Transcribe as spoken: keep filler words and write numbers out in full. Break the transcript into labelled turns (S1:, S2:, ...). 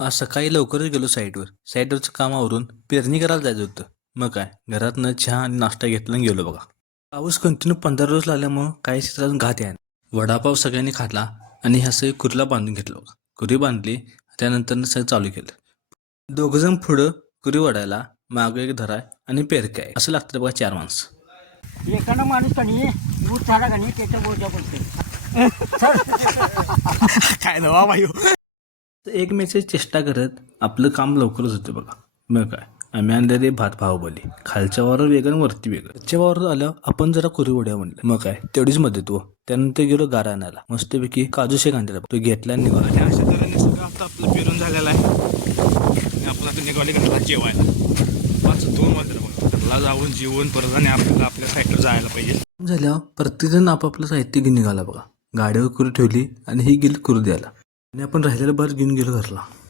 S1: आज सकाळी लवकरच गेलो साईटवर. साईटवरचं काम आवरून पेरणी करायला जायचं होतं. मग काय घरातनं चहा आणि नाश्ता घेतला आणि गेलो बघा. पाऊस कंटिन्यू पंधरा रोज लागल्यामुळं काही क्षेत्रातून घात आहे. वडापाव सगळ्यांनी खाल्ला आणि ह्यासही कुरीला बांधून घेतलं बघा. कुरी बांधली, त्यानंतर सगळं चालू केलं. दोघंजण पुढं कुरी वडायला, मागं एक धराय आणि पेरकाय असं लागतं बघा चार माणसं.
S2: एखादा माणूस कणी ऊस झाला कणी त्याच्या बोजा बोलते
S1: काय नवा भाई एकमेकाची चेष्टा करत आपलं काम लवकरच होतं बघा. मग काय आम्ही आणलेले भात बाहुबली, खालच्या वावर वेगळं आणि वरती वेगळं. त्याच्या वावर आलं आपण जरा कुरी वड्या म्हणलं. मग काय तेवढीच मदत हो. त्यानंतर गेलो गारा आणायला, मस्तपैकी काजू शेक आणलेला तो घेतला आणि निघाला.
S3: आणि अशा तऱ्हेने सगळं आता आपलं पेरून झालेलं आहे आणि आपण आता निघाले घरला जेवायला. पाच दोन वाजता मग घरला जाऊन जेवून परत आणि आपल्याला आपल्या साईडवर जायला पाहिजे.
S1: झाल्यावर प्रत्येकजण आपापलं साहित्य घेऊन निघाला बघा. गाडीवर कुरी ठेवली आणि ही गेली कुरी द्यायला आणि आपण राहिलेला बस घेऊन गेलो घरला.